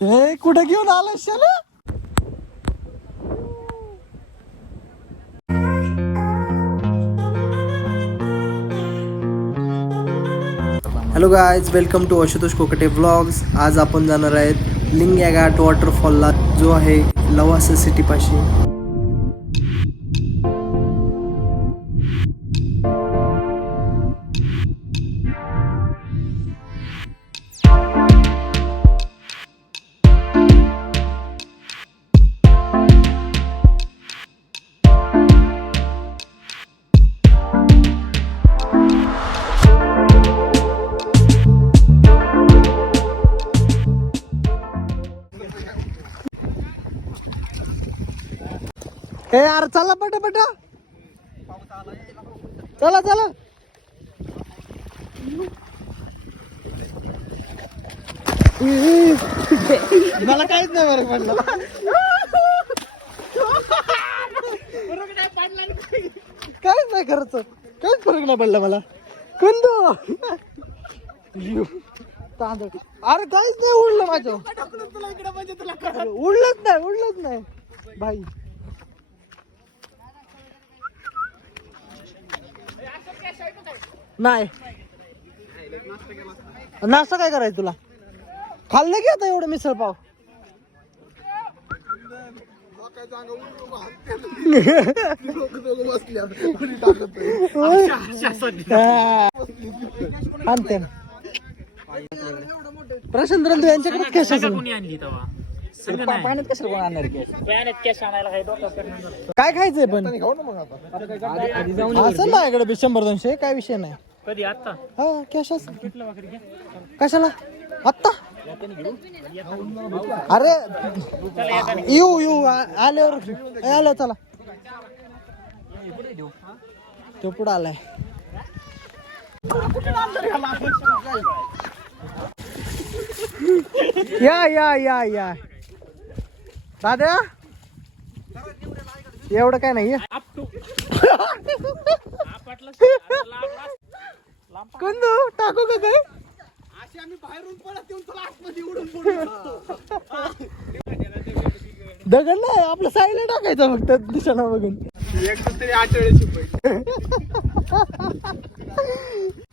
हे कुठे घेऊन आला शाला? Hello guys, welcome to Ashutosh Kokate vlogs. आज आपण जाणार आहेत लिंग्या घाट वॉटरफॉलला, जो आहे लवासा सिटी पाशी. हे यार चला पटापट, चला चला. मला काहीच नाही फरक पडला. काहीच नाही खरंच, काहीच फरक नाही पडला मला. कंदो तांदूळ, अरे काहीच नाही उडलं माझं. उडलंच नाही भाई. नाही नाश्ता काय करायचं तुला? खाल्लं की आता एवढं मिसळ पाव. आणते ना प्रशांत रणदू यांच्याकडे कॅश असेल. पाण्यात कशाला कोण आणणार? काय खायचंय पण असं माझ्याकडे 100-200 काय विषय नाही. कधी आता? हा कॅश असेल. कशाला आत्ता? अरे येऊ आल्यावर चला. तो पुढे आलाय. या दादा, एवढं काय नाही. कंदू टाकू का काय? दगड नाही, आपलं साईला टाकायचं फक्त दिसना बघून.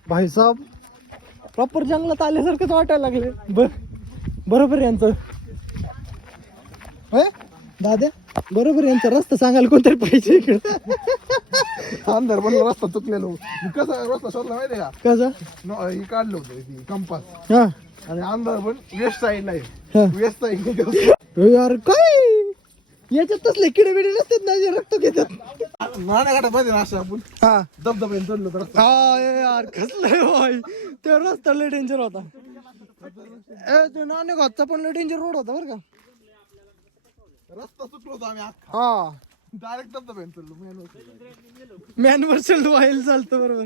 भाई साहेब प्रॉपर जंगलात आल्यासारखंच वाटायला लागले. बरोबर यांचं दादा, बरोबर यांचा रस्ता सांगायला कोणतरी पाहिजे इकडे. अंधार बनला, रस्ता चुकलेलो. कसा रस्ता शोधला माहितीये का? कसा हे काढलं होतं कंपास, हा आणि अंधार पण वेस्ट साईडला आहे. हा. वेस्ट साईड यार काय याच्यात तसले किडे बिडे नसतात ना, जे रक्त घेतात. नाण्याघाटामध्ये ना असं आपण हा धबधब्याने चढलो तर रस्ता. हा यार कसलं भाई, ते रस्ता लय डेंजर होता. ते नाणेघाटचा पण लय डेंजर रोड होता बरं का. रस्ता चुकलो होतो आम्ही. हा डायरेक्ट धबधब्याने चढलो. मॅनवर चल व्हायला चालतं बरोबर.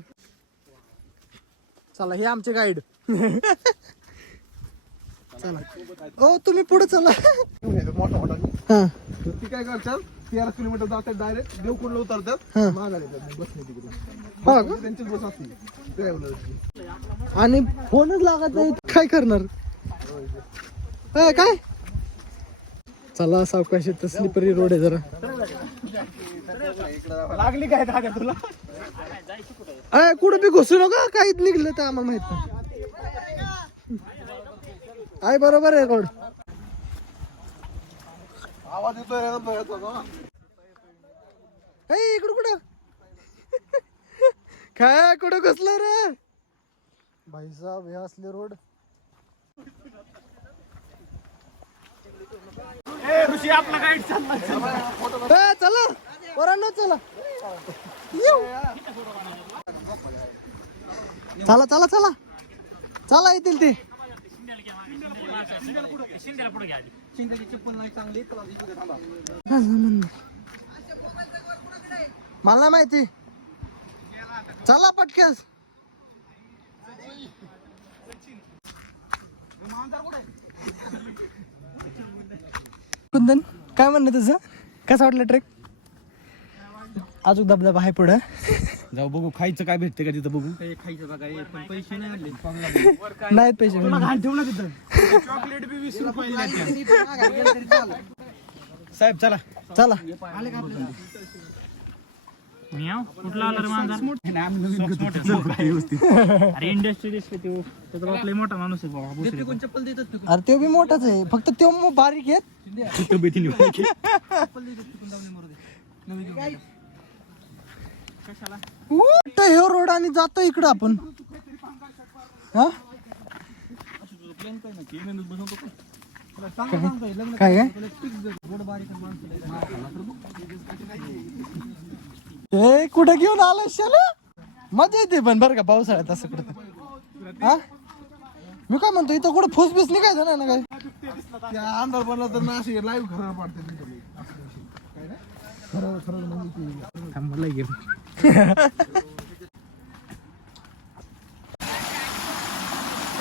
चला हे आमचे गाईड. चला ओ तुम्ही पुढे चला. मोठा मोठा हा ती काय करतात, 13 किलोमीटर जातात डायरेक्ट देवकुंडला उतरतात. हा. माघारी येतात बसने तिकडे. हा का? त्यांचीच बस असते ट्रॅव्हलरची. आणि फोनच लागत नाही, काय करणार? काय चला सावकाशी, स्लिपरी रोड आहे जरा. लागली काय दादा तुला? कुठं बी घुसू नका, काही निघलं तर आम्हाला माहित नाही. आहे बरोबर आहे रोड. आवाज येतोय धबधब्याचा. इकडं कुठं काय कुठं घुसलं रे भाई साहेब? हे असले रोड. आपला गाईड चालला. चला पोरांनो, चला येऊ. चला चला चला चला, येतील ते. मला नाही माहिती. चला पटकेस. कुंदन काय म्हणणं तुझं? कसा वाटलं ट्रेक? अजून धबधबा आहे पुढं. जाऊ बघू, खायचं काय भेटते का तिथं बघू. खायचं बघा, पण पैसे नाही आणले. नाहीत पैसे. ठेवला तिथं. चॉकलेट बी 20 रुपये साहेब चला चला कुठला आला रे मांजर अरे इंडस्ट्री दिसते त्याचा बापले मोठा माणूस आहे बाबा चप्पल देतात अरे तो बी मोठाच आहे फक्त तो बारीक आहेत हे रोड आणि जातो इकडं आपण हा काय काय ए कुठं घेऊन आलं शाला मजा येते पण बरं का पावसाळ्यात असं कुठं हा मी काय म्हणतो इथं कुठं फुसबीस निघायचं नाही ना काय त्या अंधार बनला तर ना अशी लाईव्ह खरं पडते खरं खरं म्हणजे मला घेऊन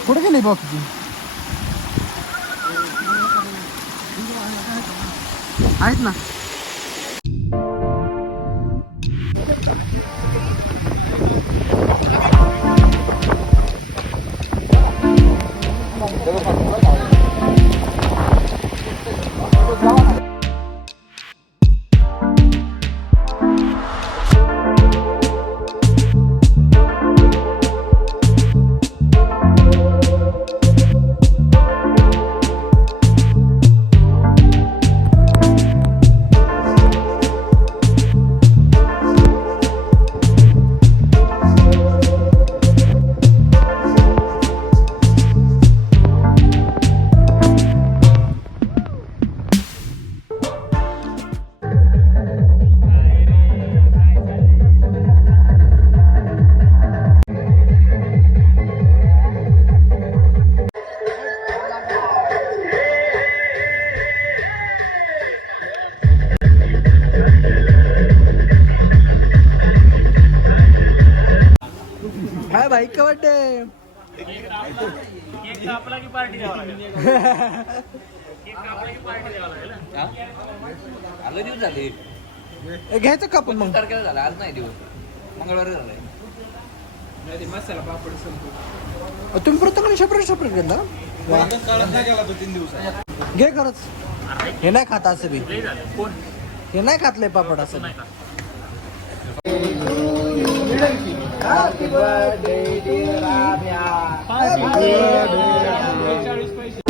कुठे गेली बॉक्स आहेत ना काय भाई का वाटते घ्यायचं का पण मग तारखेला झाला आज नाही दिवस मंगळवारी झालाय तुम्ही प्रत्येकाने सेपरेट घेतला घे खरंच हे नाही खात असं बी हे नाही खातलंय पापड असं Happy birthday, dear Ramya. Happy birthday.